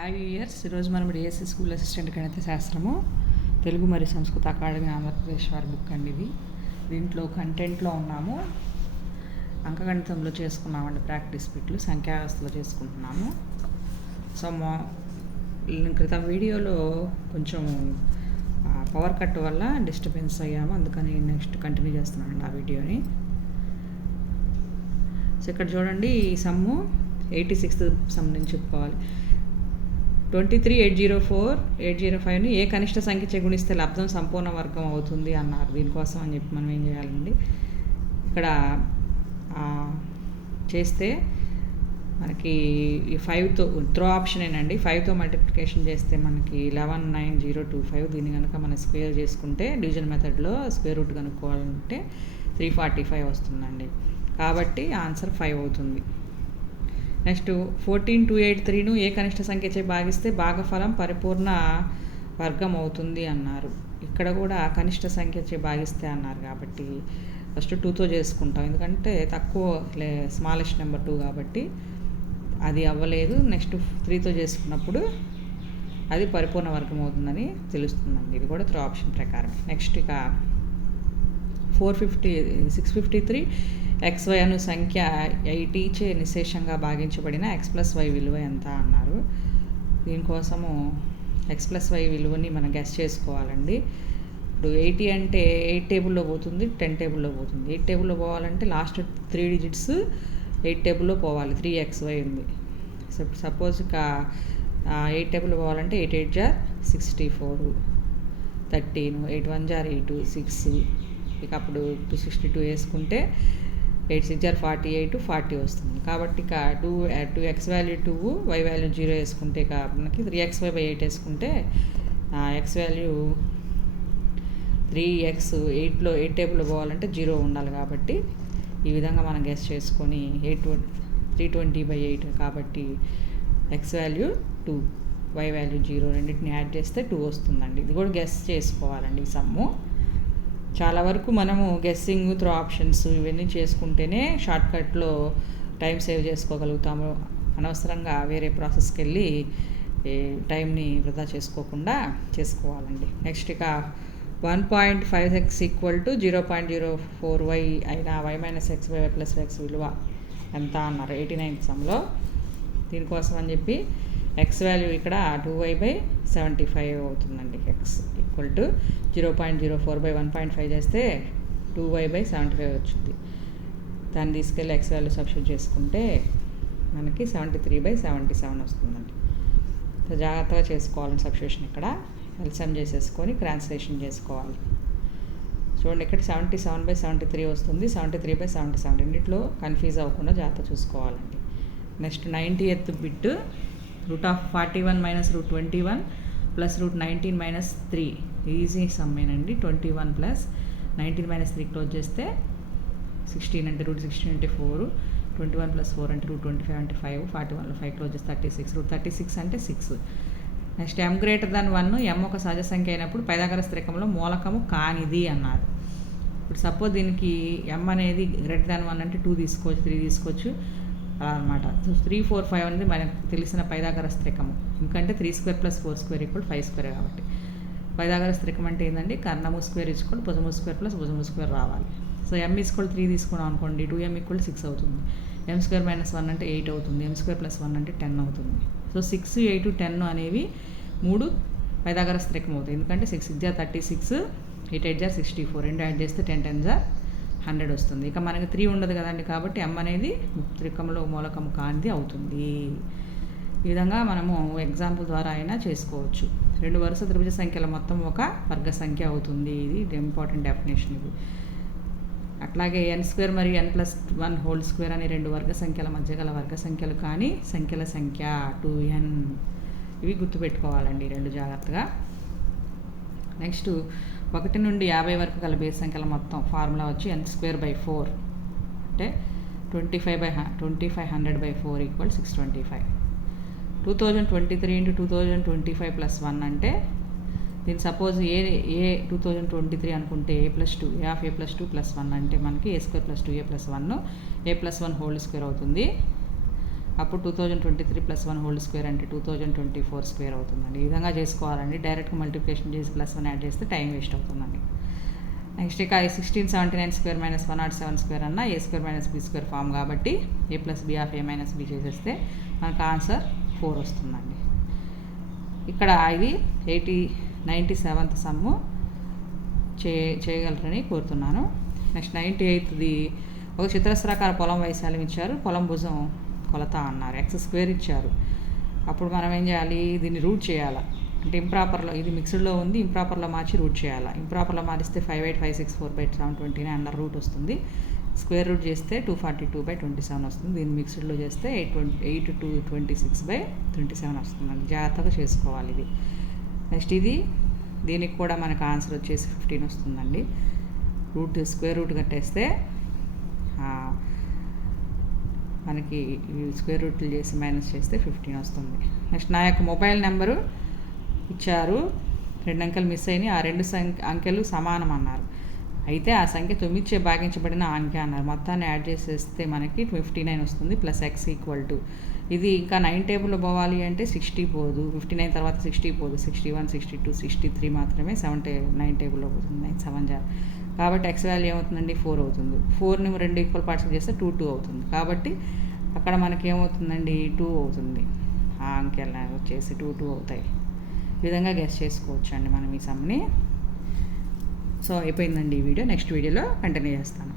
Hi years. ఈరోజు మనం DSC school assistant గణిత శాస్త్రము తెలుగు మరియు సంస్కృత అకాడమీ ఆంధ్రప్రదేశ్ వారి బుక్ అండి ఇది. దీంట్లో కంటెంట్లో ఉన్నాము, అంకగణితంలో చేసుకున్నామండి ప్రాక్టీస్ బిట్లు, సంఖ్యావ్యవస్థలో చేసుకుంటున్నాము. సో క్రితం వీడియోలో కొంచెం పవర్ కట్ వల్ల డిస్టర్బెన్స్ అయ్యాము, అందుకని నెక్స్ట్ కంటిన్యూ చేస్తున్నామండి ఆ వీడియోని. సో ఇక్కడ చూడండి, ఈ సమ్ము 86th సమ్ నుంచి చెప్పుకోవాలి. 23,804,805ని ఏ కనిష్ట సంఖ్యచే గుణిస్తే లబ్ధం సంపూర్ణ వర్గం అవుతుంది అన్నారు. దీనికోసం అని చెప్పి మనం ఏం చేయాలండి, ఇక్కడ చేస్తే మనకి ఈ 5తో త్రో ఆప్షన్ ఏనండి. 5తో మల్టిప్లికేషన్ చేస్తే మనకి 11,9,025. దీన్ని కనుక మనం స్క్వేర్ చేసుకుంటే డివిజన్ మెథడ్లో స్క్వేర్ రూట్ కనుక్కోవాలంటే 345 వస్తుందండి. కాబట్టి ఆన్సర్ 5 అవుతుంది. నెక్స్ట్ 14,283ను ఏ కనిష్ట సంఖ్యచే భాగిస్తే భాగఫలం పరిపూర్ణ వర్గం అవుతుంది అన్నారు. ఇక్కడ కూడా కనిష్ట సంఖ్యచే భాగిస్తే అన్నారు కాబట్టి ఫస్ట్ 2తో చేసుకుంటాం, ఎందుకంటే తక్కువ స్మాలెస్ట్ నెంబర్ 2 కాబట్టి అది అవ్వలేదు. నెక్స్ట్ 3తో చేసుకున్నప్పుడు అది పరిపూర్ణ వర్గం అవుతుందని తెలుస్తుందండి. ఇది కూడా త్రో ఆప్షన్ ప్రకారం. నెక్స్ట్ ఇక 653 XY అను సంఖ్య 80 చే నిశేషంగా భాగించబడిన X+Y విలువ ఎంత అన్నారు. దీనికోసము X+Y విలువని మనం గెస్ చేసుకోవాలండి. ఇప్పుడు 80 అంటే 8 టేబుల్లో పోతుంది, 10 టేబుల్లో పోతుంది. 8 టేబుల్లో పోవాలంటే లాస్ట్ 3 డిజిట్స్ 8 టేబుల్లో పోవాలి. 3XY ఉంది. సో సపోజ్ ఇక 8 టేబుల్లో పోవాలంటే 8 8 జార్ 64, 13, 8 1 జార్ 8, 6. ఇక అప్పుడు 262 వేసుకుంటే 8 6 జార్ 48, 40 వస్తుంది. కాబట్టి ఇక 2x వాల్యూ 2, y వాల్యూ 0 వేసుకుంటే ఇక మనకి 3xy/8 వేసుకుంటే x వాల్యూ 3x 8లో 8 టేబుల్లో పోవాలంటే 0 ఉండాలి. కాబట్టి ఈ విధంగా మనం గెస్ చేసుకొని 320/8 కాబట్టి x వాల్యూ 2, y వాల్యూ 0 రెండింటిని యాడ్ చేస్తే 2 వస్తుందండి. ఇది కూడా గెస్ చేసుకోవాలండి ఈ సమ్ము. చాలా వరకు మనము గెస్సింగ్, త్రో ఆప్షన్స్ ఇవన్నీ చేసుకుంటేనే షార్ట్కట్లో టైం సేవ్ చేసుకోగలుగుతాము. అనవసరంగా వేరే ప్రాసెస్కి వెళ్ళి టైంని వృధా చేసుకోకుండా చేసుకోవాలండి. నెక్స్ట్ ఇక 1.5x = 0.04y అయిన y-xy+x విలువ ఎంత అన్నారు 89th సమ్లో. దీనికోసం అని చెప్పి x వాల్యూ ఇక్కడ 2y/75 అవుతుందండి. x = 0.04/1.5 చేస్తే 2y/75 వచ్చింది. దాన్ని తీసుకెళ్ళి x వాల్యూ సబ్స్టిట్యూట్ చేసుకుంటే మనకి 73/77 వస్తుందండి. సో జాగ్రత్తగా చేసుకోవాలని సబ్స్టిట్యూషన్ ఇక్కడ ఎల్సిఎం చేసేసుకొని ట్రాన్స్లేషన్ చేసుకోవాలి. చూడండి, ఇక్కడ 77/73 వస్తుంది, 73/77. రెండిట్లో కన్ఫ్యూజ్ అవ్వకుండా జాగ్రత్త చూసుకోవాలండి. నెక్స్ట్ 90th బిట్ √41 - √21 + √19 - 3 ఈజీ సమ్మేనండి. 21 + 19 - 3 క్లోజ్ చేస్తే 16 అంటే √16 అంటే 4, 21 + 4 అంటే √25 అంటే 5, 41లో 5 క్లోజ్ చేస్తే 36, √36 అంటే 6. నెక్స్ట్ m > 1, m ఒక సహజ సంఖ్య అయినప్పుడు పైథాగరస్ త్రికంలో మూలకము కానిది అన్నారు. ఇప్పుడు సపోజ్ దీనికి m అనేది >1 అంటే 2 తీసుకోవచ్చు, 3 తీసుకోవచ్చు అలా అనమాట. సో 3 4 5 అనేది మనకు తెలిసిన పైథాగరస్ త్రికము. ఎందుకంటే 3² + 4² = 5² కాబట్టి. పైథాగరస్ త్రికం అంటే ఏంటంటే కర్ణము స్క్వేర్ = భుజము స్క్వేర్ + భుజము స్క్వేర్ రావాలి. సో m = 3 తీసుకున్నాం అనుకోండి, 2m = 6 అవుతుంది. m² - 1 అంటే 8 అవుతుంది. m² + 1 అంటే 10 అవుతుంది. సో 6, 8, 10 అనేవి 3 పైథాగరస్ త్రికం అవుతాయి. ఎందుకంటే 6 6 జార్ 36, 8 8 జార్ 64, రెండు యాడ్ చేస్తే 10 10 జార్ 100 వస్తుంది. ఇక మనకి 3 ఉండదు కదండి, కాబట్టి m అనేది త్రికంలో మూలకము కానిది అవుతుంది. ఈ విధంగా మనము ఎగ్జాంపుల్ ద్వారా అయినా చేసుకోవచ్చు. 2 వరుస త్రిభుజ సంఖ్యల మొత్తం ఒక వర్గ సంఖ్య అవుతుంది. ఇది ఇంపార్టెంట్ డెఫినేషన్ ఇది. అట్లాగే n² మరియు n+1 హోల్ స్క్వేర్ అనే 2 వర్గ సంఖ్యల మధ్య గల వర్గ సంఖ్యలు కానీ సంఖ్యల సంఖ్య 2n. ఇవి గుర్తుపెట్టుకోవాలండి రెండు జాగ్రత్తగా. నెక్స్ట్ 1 నుండి 50 వరకు గల బేస్ సంఖ్యల మొత్తం ఫార్ములా వచ్చి n²/4 అంటే 2500/4 = 625. 2023 × 2025 + 1 అంటే దీన్ని సపోజ్ ఏ 2023 అనుకుంటే a+2, a+2 + 1 అంటే మనకి a² + 2a + 1, a+1 whole square అవుతుంది. అప్పుడు 2023 + 1 హోల్ స్క్వేర్ అంటే 2024 స్క్వేర్ అవుతుందండి. ఈ విధంగా చేసుకోవాలండి. డైరెక్ట్గా మల్టిప్లికేషన్ చేసి +1 యాడ్ చేస్తే టైం వేస్ట్ అవుతుందండి. నెక్స్ట్ ఇక 1679 స్క్వేర్ - 107 స్క్వేర్ అన్న a² - b² ఫామ్ కాబట్టి a + b of a - b చేసేస్తే మనకు ఆన్సర్ 4 వస్తుందండి. ఇక్కడ ఇది 97th సమ్ము చేయగలరని కోరుతున్నాను. నెక్స్ట్ 98ది ఒక చతురస్రాకార పొలం వైశాల్యం ఇచ్చారు, పొలం భుజం కొలత అన్నారు, x² ఇచ్చారు. అప్పుడు మనం ఏం చేయాలి, దీన్ని రూట్ చేయాలి. అంటే ఇంప్రాపర్లో ఇది మిక్స్డ్లో ఉంది, ఇంప్రాపర్లో మార్చి రూట్ చేయాలి. ఇంప్రాపర్లో మారిస్తే 58564/729 అండర్ రూట్ వస్తుంది. స్క్వేర్ రూట్ చేస్తే 242/27 వస్తుంది. దీన్ని మిక్స్డ్లో చేస్తే 8226/27 వస్తుందండి. జాగ్రత్తగా చేసుకోవాలి ఇది. నెక్స్ట్ దీనికి కూడా మనకు ఆన్సర్ వచ్చేసి 15 వస్తుందండి. స్క్వేర్ రూట్ కట్టేస్తే మనకి స్క్వేర్ రూట్లు చేసి మైనస్ చేస్తే 15 వస్తుంది. నెక్స్ట్ నా యొక్క మొబైల్ నెంబరు ఇచ్చారు, 2 అంకెలు మిస్ అయినాయి. ఆ 2 అంకెలు సమానం అన్నారు. అయితే ఆ సంఖ్య 9చే భాగించబడిన అంకె అన్నారు. మొత్తాన్ని యాడ్ చేసేస్తే మనకి 59 వస్తుంది. + x = ఇది ఇంకా 9 టేబుల్లో పోవాలి అంటే 60 పోదు, 59 తర్వాత 60 పోదు, 61, 62, 63 మాత్రమే 9 టేబుల్లో పోతుంది. 9 7 కాబట్టి x వాల్యూ ఏమవుతుందండి, 4 అవుతుంది. 4ని 2 ఈక్వల్ పార్ట్స్ చేస్తే 2 అవుతుంది. కాబట్టి అక్కడ మనకి ఏమవుతుందండి, 2 అవుతుంది. ఆ అంకెలు వచ్చేసి 2 అవుతాయి. ఈ విధంగా గెస్ చేసుకోవచ్చు అండి మనం ఈ సమ్ని. సో అయిపోయిందండి ఈ వీడియో. నెక్స్ట్ వీడియోలో కంటిన్యూ చేస్తాను.